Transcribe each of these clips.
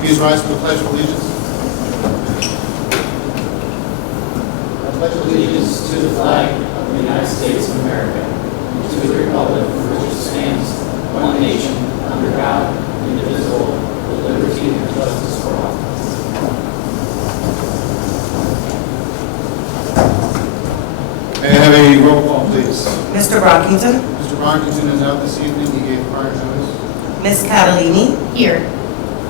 Please rise for the Pledge of Allegiance. I pledge allegiance to the flag of the United States of America and to the republic for which it stands, one nation, under God, indivisible, with liberty and justice for all. May I have a roll call, please? Mr. Brockington, Mr. Brockington is out this evening. He gave prior notice. Ms. Catalini, Here.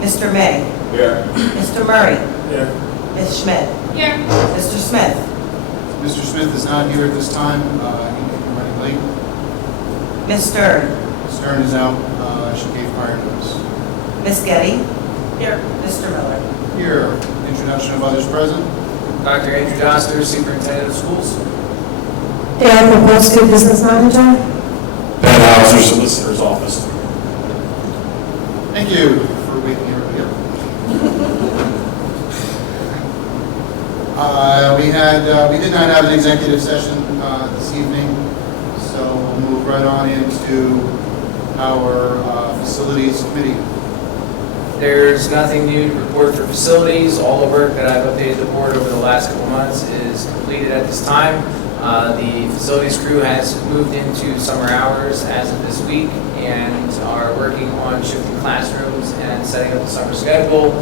Mr. May, Here. Mr. Murray, Here. Ms. Schmidt, Here. Mr. Smith, Mr. Smith is not here at this time. He may be running late. Ms. Stern, Stern is out. She gave prior notice. Ms. Getty, Here. Mr. Miller. Here, introduction of others present. Dr. Andrew Doster, Superintendent of Schools. Dan Popowski, Business Manager. Ben Hauser, Solicitor's Office. Thank you for waking everybody up. We did not have an executive session this evening, so we'll move right on into our facilities committee. There's nothing new to report for facilities. All the work that I've updated the board over the last couple months is completed at this time. The facilities crew has moved into summer hours as of this week and are working on shifting classrooms and setting up the summer schedule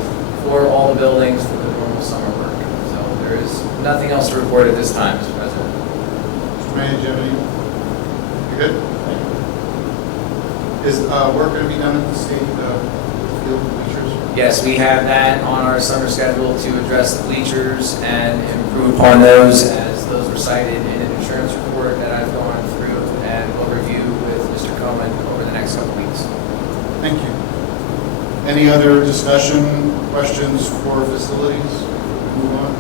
for all the buildings for the normal summer work. So there is nothing else to report at this time, Mr. President. Mr. May, do you have any? You're good? Is work going to be done at the state field bleachers? Yes, we have that on our summer schedule to address the bleachers and improve upon those as those were cited in an insurance report that I've gone through and will review with Mr. Cohen over the next couple weeks. Thank you. Any other discussion, questions for facilities? Move on.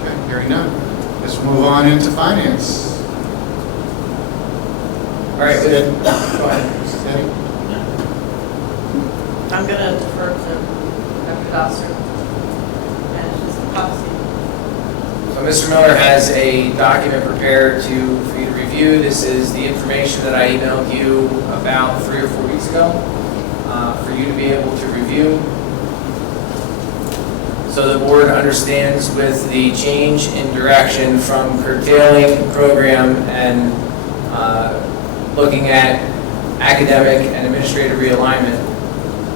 Okay, hearing none. Let's move on into finance. All right, Sid. go ahead. Sid. I'm going to defer to Dr. Doster. And just policy. So Mr. Miller has a document prepared for you to review. This is the information that I emailed you about 3 or 4 weeks ago for you to be able to review. So the board understands with the change in direction from curtailing program and looking at academic and administrative realignment,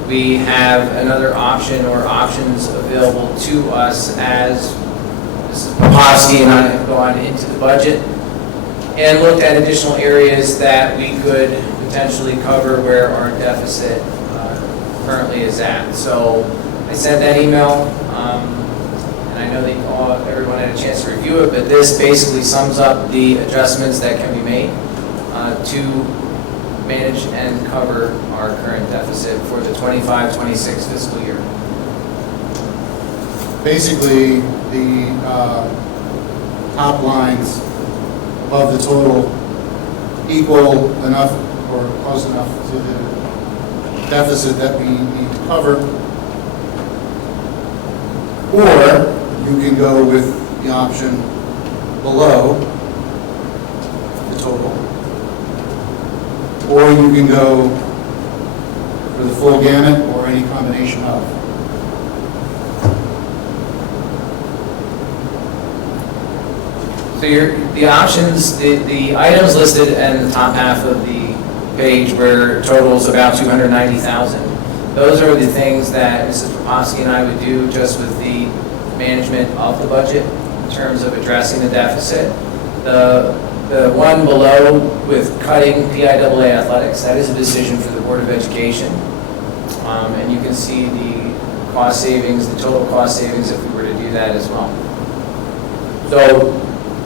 we have another option or options available to us as Mrs. Popowski and I have gone into the budget and looked at additional areas that we could potentially cover where our deficit currently is at. So I sent that email, and I know that everyone had a chance to review it, but this basically sums up the adjustments that can be made to manage and cover our current deficit for the 25-26 fiscal year. Basically, the top lines above the total equal enough or close enough to the deficit that we need to cover. Or you can go with the option below the total. Or you can go for the full gamut or any combination of. So the options, the items listed in the top half of the page where totals about $290,000. Those are the things that Mrs. Popowski and I would do just with the management of the budget in terms of addressing the deficit. The one below with cutting PIAA athletics, that is a decision for the Board of Education. And you can see the cost savings, the total cost savings if we were to do that as well. So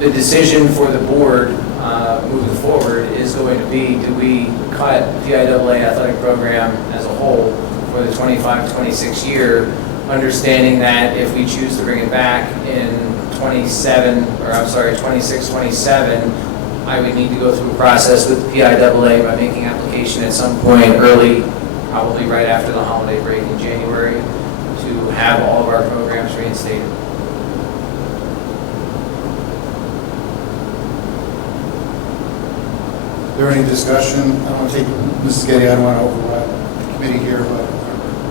the decision for the board moving forward is going to be, do we cut PIAA athletic program as a whole for the 25-26 year, understanding that if we choose to bring it back in 26-27, I would need to go through a process with the PIAA by making application at some point early, probably right after the holiday break in January, to have all of our programs reinstated. Is there any discussion? I don't want to take, Mrs. Getty, I don't want to override committee here, but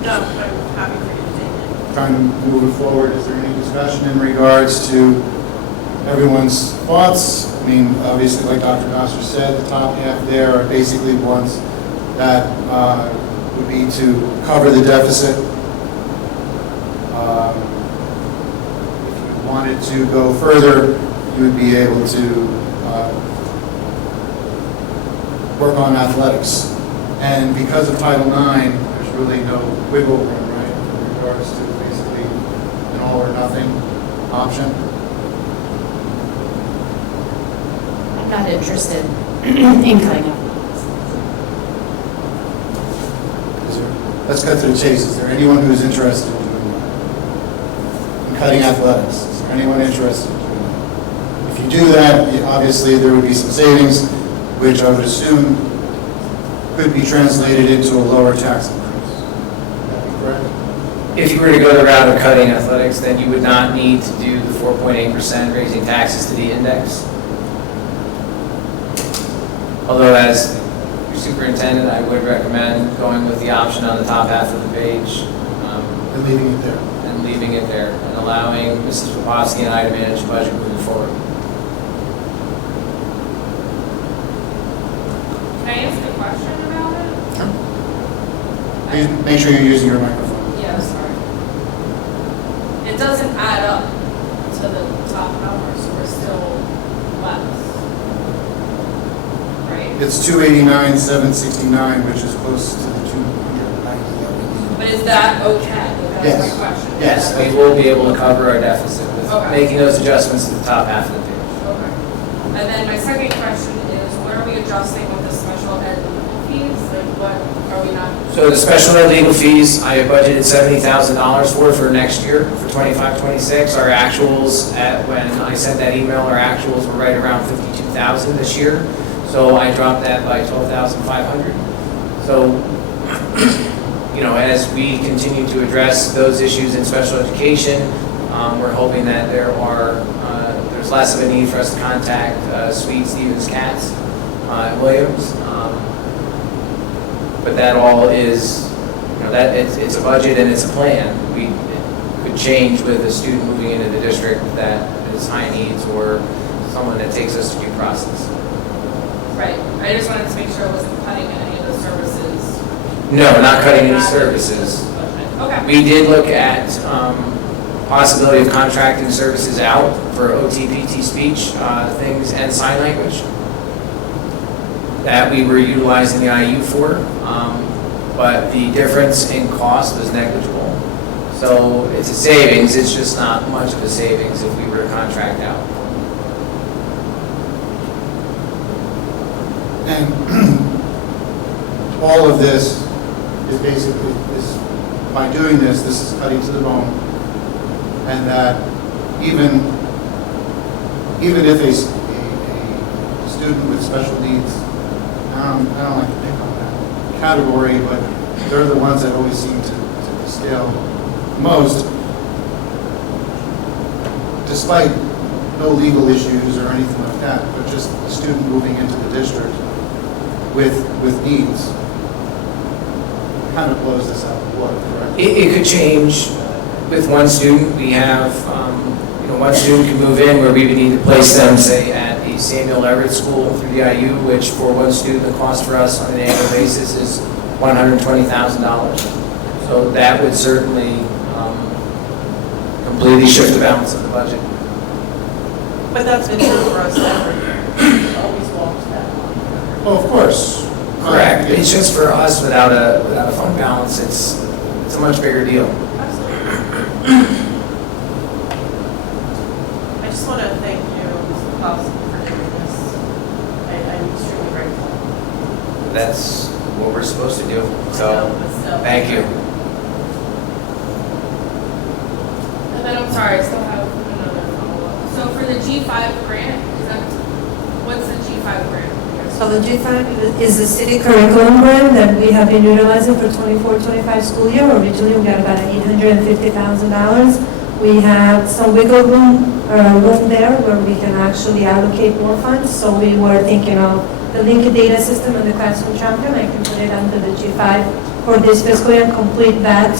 No, I'm happy for you to take it. trying to move it forward. Is there any discussion in regards to everyone's thoughts? I mean, obviously, like Dr. Gosser said, the top half there are basically ones that would be to cover the deficit. If you wanted to go further, you would be able to work on athletics. And because of Title IX, there's really no wiggle room, right, in regards to basically an all or nothing option. I'm not interested in cutting it. Let's cut to the chase. Is there anyone who's interested in doing that? In cutting athletics? Is there anyone interested in doing that? If you do that, obviously there would be some savings, which I would assume could be translated into a lower tax increase. Would that be correct? If you were to go the route of cutting athletics, then you would not need to do the 4.8% raising taxes to the index. Although as your superintendent, I would recommend going with the option on the top half of the page And leaving it there. and leaving it there and allowing Mrs. Popovsky and I to manage the budget moving forward. Can I ask a question about it? Please make sure you're using your microphone. Yeah, sorry. It doesn't add up to the top number, so we're still less. Right? It's 289, 769, which is close to the 290 that we need. But is that okay? That's Yes. my question. Yes, we will be able to cover our deficit with Okay. making those adjustments to the top half of the page. Okay. And then my second question is, what are we adjusting with the special ed legal fees? Like, what are we not? So the special ed legal fees, I have budgeted $70,000 for next year, for 25-26. Our actuals, when I sent that email, our actuals were right around 52,000 this year. So I dropped that by 12,500. So, you know, as we continue to address those issues in special education, we're hoping that there's less of a need for us to contact Sweet Stevens Katz at Williams. But that all is, you know, that it's a budget and it's a plan. It could change with a student moving into the district that is high needs or someone that takes us through due process. Right. I just wanted to make sure I wasn't cutting any of the services. No, not cutting any services. Okay. We did look at possibility of contracting services out for OT, PT, speech, things, and sign language that we were utilizing the IU for, but the difference in cost was negligible. So it's a savings, it's just not much of a savings if we were to contract out. And all of this is basically, by doing this is cutting to the bone. And that even if a student with special needs, I don't like to pick on that category, but they're the ones that always seem to scale most, despite no legal issues or anything like that, but just a student moving into the district with needs, kind of blows this out of the water, correct? It could change with one student. We have, one student can move in where we would need to place them, say, at the Samuel Everett School through the IU, which for one student, the cost for us on an annual basis is $120,000. So that would certainly completely shift the balance of the budget. But that's been true for us every year. Always walked that line. Oh, of course. Correct. It's just for us, without a fund balance, it's a much bigger deal. Absolutely. I just want to thank you, Mr. Popovsky, for doing this. I'm extremely grateful. That's what we're supposed to do. I So, know, but still. thank you. And then I'm sorry, I still have another follow-up. So for the G5 grant, what's the G5 grant? So the G5 is the city curriculum grant that we have been utilizing for 24-25 school year. Originally, we got about $850,000. We have some wiggle room there where we can actually allocate more funds. So we were thinking of the linked data system and the classroom champion. I can put it under the G5 for this fiscal year, complete that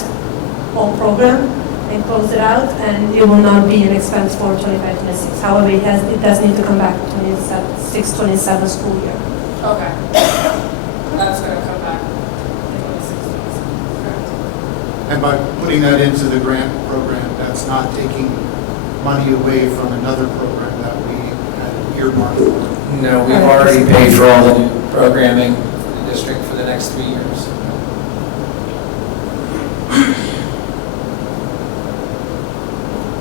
whole program and close it out, and it will not be an expense for 25-26. However, it does need to come back 26-27 school year. Okay. That's gonna come back. in 26, correct? And by putting that into the grant program, that's not taking money away from another program that we had earmarked for. No, we've already paid for all the new programming for the district for the next 3 years.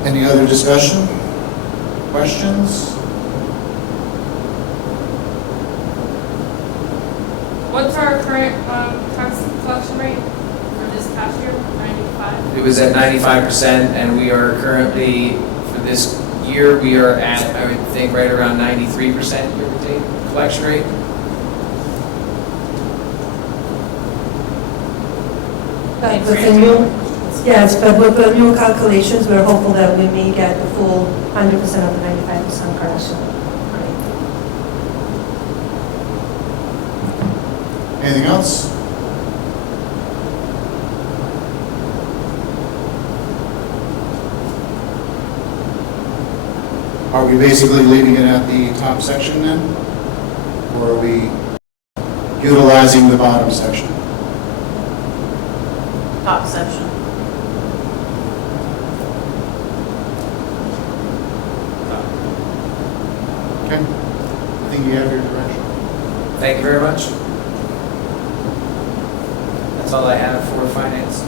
Any other discussion? Questions? What's our current tax collection rate for this past year? 95? It was at 95%, and we are currently, for this year, we are at, I would think, right around 93% year-to-date collection rate. But with the new, yes, but with the new calculations, we're hopeful that we may get the full 100% of the 95% correction. Anything else? Are we basically leaving it at the top section then? Or are we utilizing the bottom section? Top section. Okay. I think you have your direction. Thank you very much. That's all I have for finance.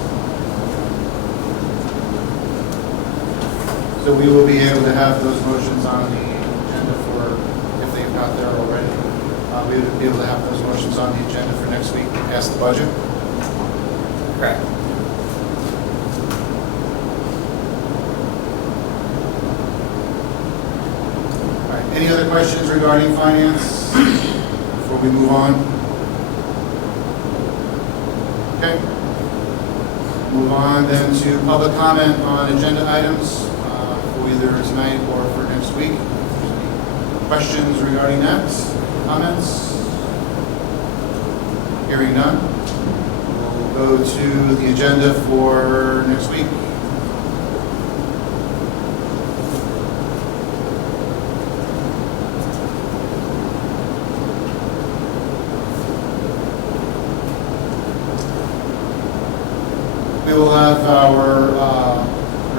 So we will be able to have those motions on the agenda for, if they've not there already, we would be able to have those motions on the agenda for next week, pass the budget. Correct. All right, any other questions regarding finance before we move on? Okay. Move on then to public comment on agenda items for either tonight or for next week. Any questions regarding that? Comments? Hearing none. We'll go to the agenda for next week. We will have our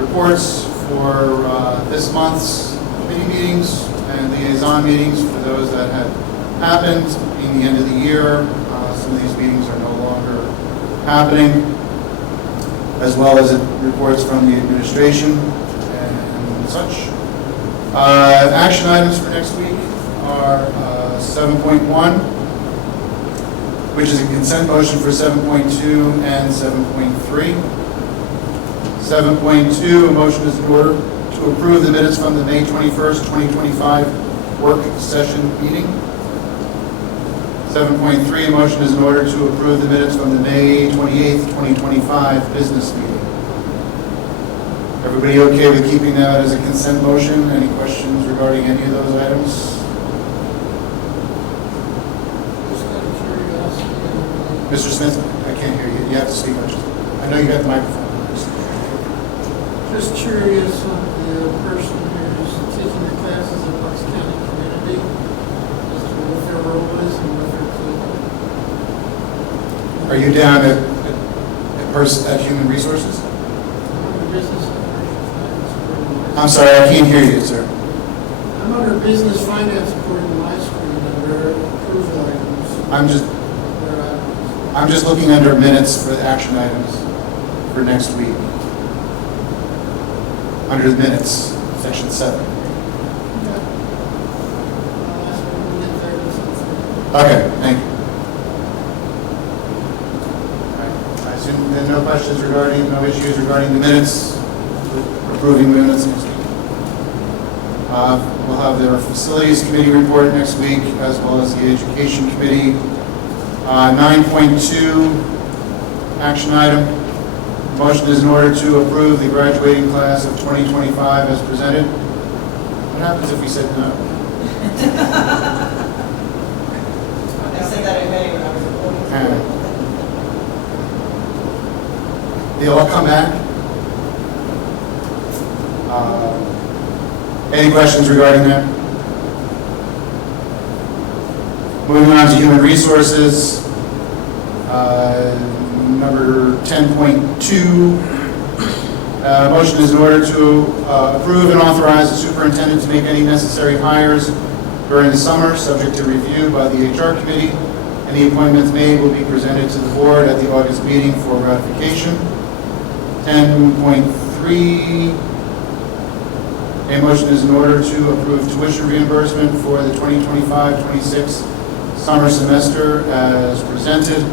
reports for this month's committee meetings and liaison meetings for those that have happened. Being the end of the year, some of these meetings are no longer happening, as well as reports from the administration and such. Action items for next week are 7.1, which is a consent motion for 7.2 and 7.3. 7.2, a motion is in order to approve the minutes from the May 21st, 2025 work session meeting. 7.3, a motion is in order to approve the minutes from the May 28th, 2025 business meeting. Everybody okay with keeping that as a consent motion? Any questions regarding any of those items? Mr. Smith, I can't hear you. You have to speak up. I know you got the microphone. Just curious on the person who's taking the classes at Bucks County Community, as to what their role is and what they're doing. Are you down at Human Resources? I'm under business and commercial finance according to my- I'm sorry, I can't hear you, sir. I'm under business finance according to my screen, under approval items. Their items. I'm just looking under minutes for the action items for next week. Under the minutes, section 7. Okay. I'll ask when we get there to something. Okay, thank you. All right, I assume there are no questions regarding, no issues regarding the minutes, approving the minutes next week. We'll have the facilities committee report next week, as well as the education committee. 9.2, action item. Motion is in order to approve the graduating class of 2025 as presented. What happens if we said no? I said that in May when I was reporting. They all come back. Any questions regarding that? Moving on to human resources. Number 10.2. Motion is in order to approve and authorize the superintendent to make any necessary hires during the summer, subject to review by the HR committee. Any appointments made will be presented to the board at the August meeting for ratification. 10.3, a motion is in order to approve tuition reimbursement for the 2025-26 summer semester as presented.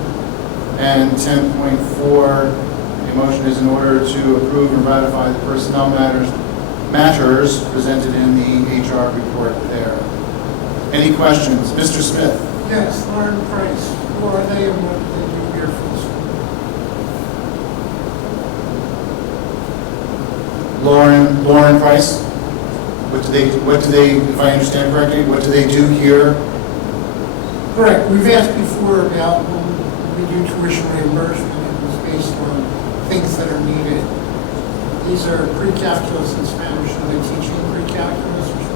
And 10.4, a motion is in order to approve and ratify the personnel matters presented in the HR report there. Any questions? Mr. Smith? Yes, Lauren Price, who are they and what do they do here for the school? Lauren Price? What do they, if I understand correctly, what do they do here? Correct, we've asked before about when we do tuition reimbursement, it was based on things that are needed. These are pre-calculus in Spanish, are they teaching pre-calculus or Spanish?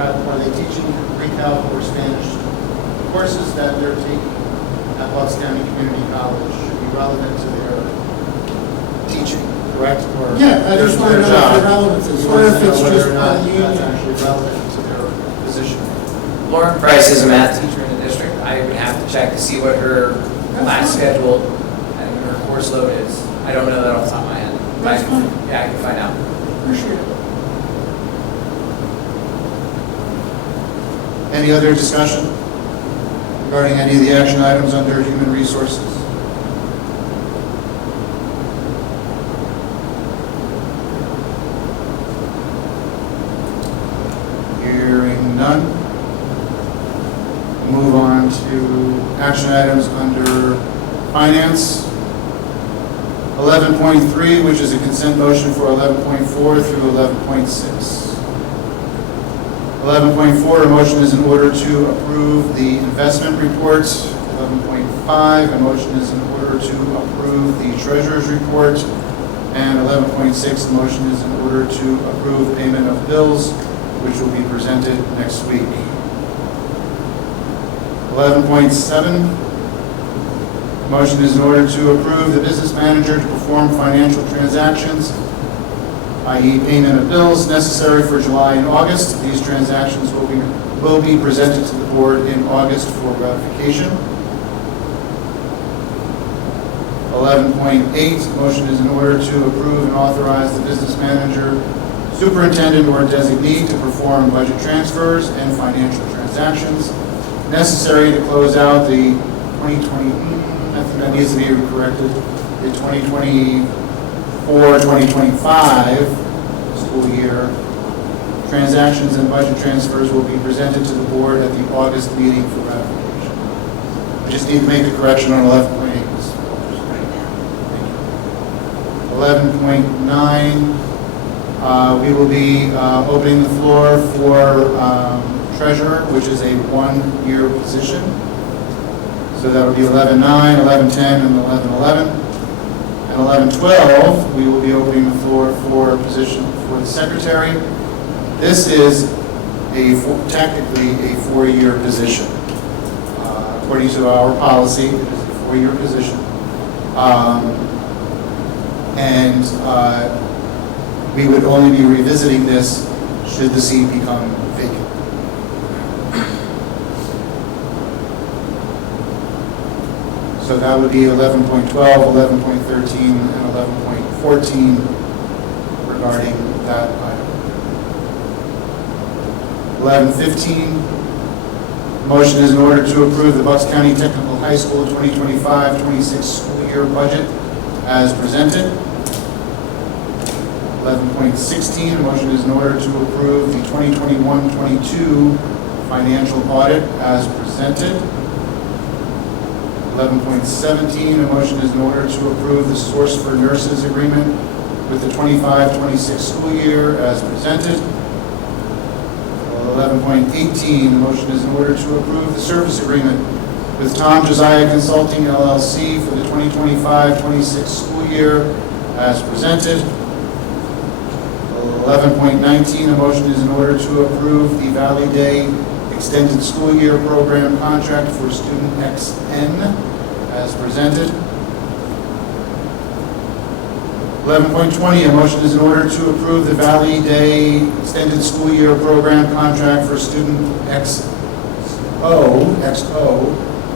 Are they teaching pre-cal or Spanish? Courses that they're taking at Bucks County Community College should be relevant to their teaching, correct? Or Yeah, I just want to know if they're relevant to, You or want if to know it's whether just or not a that's union. actually relevant to their position. Lauren Price is a math teacher in the district. I would have to check to see what her class schedule and her course load is. I don't know that off the top of my head. But That's fine. yeah, I can find out. Appreciate it. Any other discussion regarding any of the action items under human resources? Hearing none. Move on to action items under finance. 11.3, which is a consent motion for 11.4 through 11.6. 11.4, a motion is in order to approve the investment report. 11.5, a motion is in order to approve the treasurer's report. And 11.6, the motion is in order to approve payment of bills, which will be presented next week. 11.7, motion is in order to approve the business manager to perform financial transactions, i.e. payment of bills necessary for July and August. These transactions will be presented to the board in August for ratification. 11.8, motion is in order to approve and authorize the business manager, superintendent, or designee to perform budget transfers and financial transactions necessary to close out the 2020, I think that needs to be corrected, the 2024-2025 school year. Transactions and budget transfers will be presented to the board at the August meeting for ratification. I just need to make the correction on 11.8. 11.9, we will be opening the floor for treasurer, which is a one-year position. So that would be 11.9, 11.10, and 11.11. And 11.12, we will be opening the floor for a position for the secretary. This is technically a four-year position. According to our policy, it is a four-year position. We would only be revisiting this should the seat become vacant. So that would be 11.12, 11.13, and 11.14 regarding that item. 11.15, motion is in order to approve the Bucks County Technical High School 2025-26 school year budget as presented. 11.16, a motion is in order to approve the 2021-22 financial audit as presented. 11.17, a motion is in order to approve the source for nurses agreement with the 25-26 school year as presented. 11.18, the motion is in order to approve the service agreement with Tom Josiah Consulting LLC for the 2025-26 school year as presented. 11.19, a motion is in order to approve the Valley Day Extended School Year Program contract for student XN as presented. 11.20, a motion is in order to approve the Valley Day Extended School Year Program contract for student XO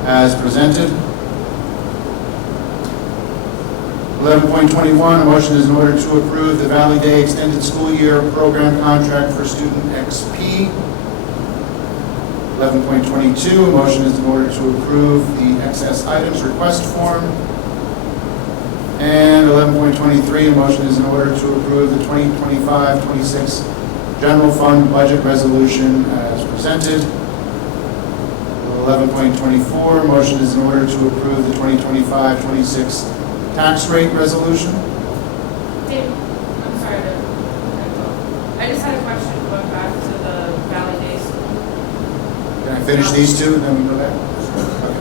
as presented. 11.21, a motion is in order to approve the Valley Day Extended School Year Program contract for student XP. 11.22, a motion is in order to approve the excess items request form. And 11.23, a motion is in order to approve the 2025-26 general fund budget resolution as presented. 11.24, a motion is in order to approve the 2025-26 tax rate resolution. Dave, I'm sorry to, I just had a question going back to the Valley Day School. Can I finish these two and then we go back? Okay.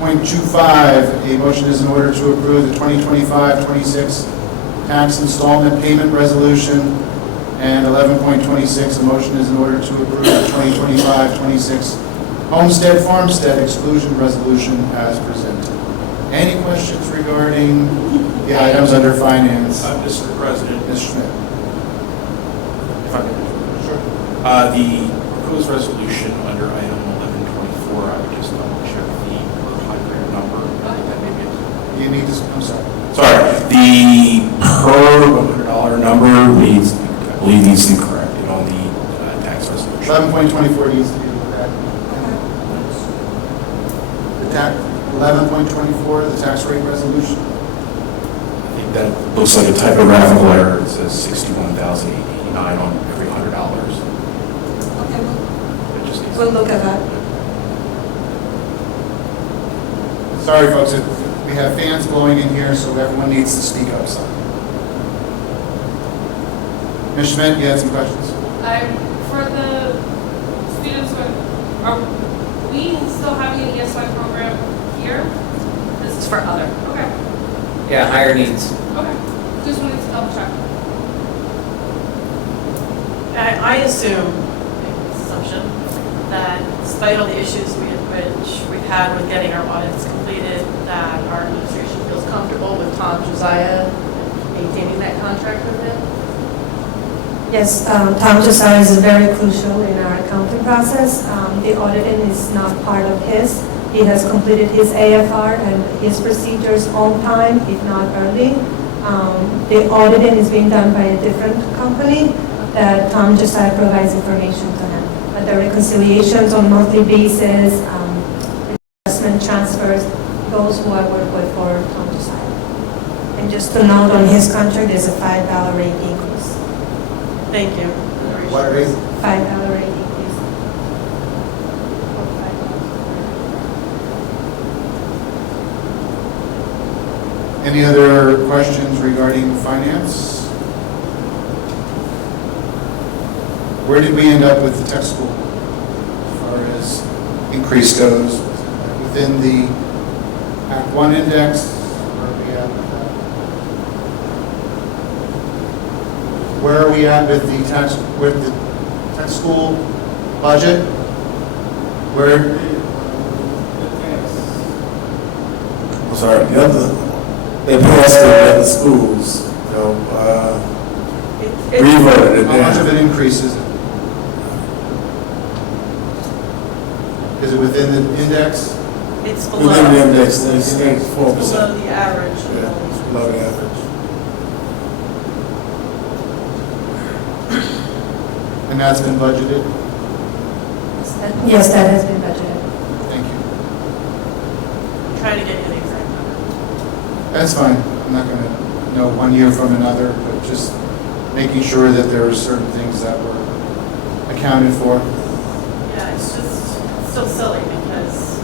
11.25, a motion is in order to approve the 2025-26 tax installment payment resolution. And 11.26, a motion is in order to approve the 2025-26 homestead farmstead exclusion resolution as presented. Any questions regarding the items under finance? Mr. President, Mr. Schmidt. if I could. Sure. The proposed resolution under item 1124, I would just double check the per hundred number. That may be it. You need this, I'm sorry. Sorry, the per $100 number needs, I believe needs to be corrected on the tax resolution. 11.24 needs to be looked at. The tax, 11.24, the tax rate resolution. I think that looks like a typographical error. It says 61,889 on every $100. Okay, It just needs we'll look at that. Sorry, folks, we have fans blowing in here, so everyone needs to speak up some. Ms. Schmidt, you had some questions? For the students, are we still having an ESY program here? This is for other. Okay, Yeah, higher needs. okay. Just wanted to double check. I assume, assumption, that despite all the issues which we've had with getting our audits completed, that our administration feels comfortable with Tom Josiah maintaining that contract with him. Yes, Tom Josiah is very crucial in our accounting process. The auditing is not part of his. He has completed his AFR and his procedures on time, if not early. The auditing is being done by a different company that Tom Josiah provides information to him. But the reconciliations on a monthly basis, investment transfers, those who I work with for Tom Josiah. And just to note on his contract, there's a $5 rate increase. Thank you. What rate? $5 rate increase. Any other questions regarding finance? Where did we end up with the tech school as far as increase goes? Within the Act 1 index? Where are we at with that? Where are we at with the tech school budget? Where? I'm sorry, they passed it at the schools, revoted it How much of down. an increase is it? Is it within the index? It's Within the below, index, it's 4%. below the average. Yeah, it's below the average. And that's been budgeted? Yes, that has been budgeted. Thank you. Trying to get you the exact number. That's fine. I'm not going to know 1 year from another, but just making sure that there are certain things that were accounted for. Yeah, it's still silly because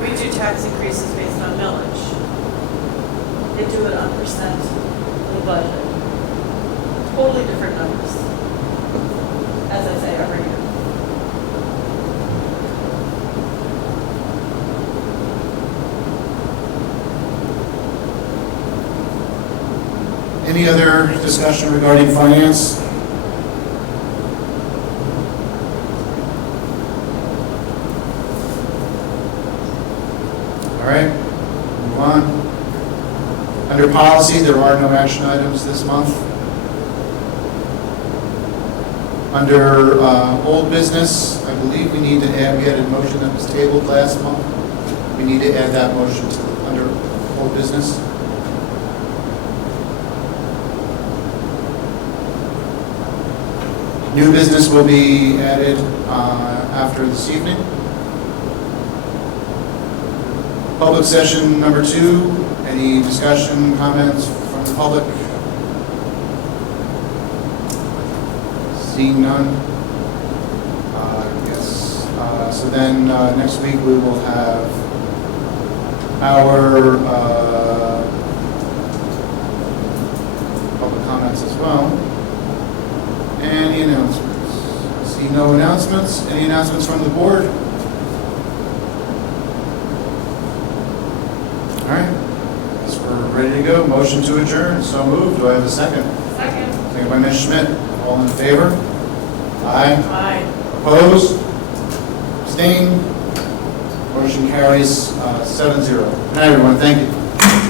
we do tax increases based on millage. They do it on percent of the budget. Totally different numbers, as I say every year. Any other discussion regarding finance? All right, move on. Under policy, there are no action items this month. Under old business, I believe we need to add, we had a motion that was tabled last month. We need to add that motion to under old business. New business will be added after this evening. Public session number 2, any discussion, comments from the public? Seeing none? Yes. So then next week we will have our public comments as well. Any announcements? See no announcements. Any announcements from the board? All right. Guess we're ready to go. Motion to adjourn. So moved. Do I have a second? Second. Second by Ms. Schmidt. All in favor? Aye. Aye. Opposed? Abstained? Motion carries 7-0. Good night, everyone. Thank you.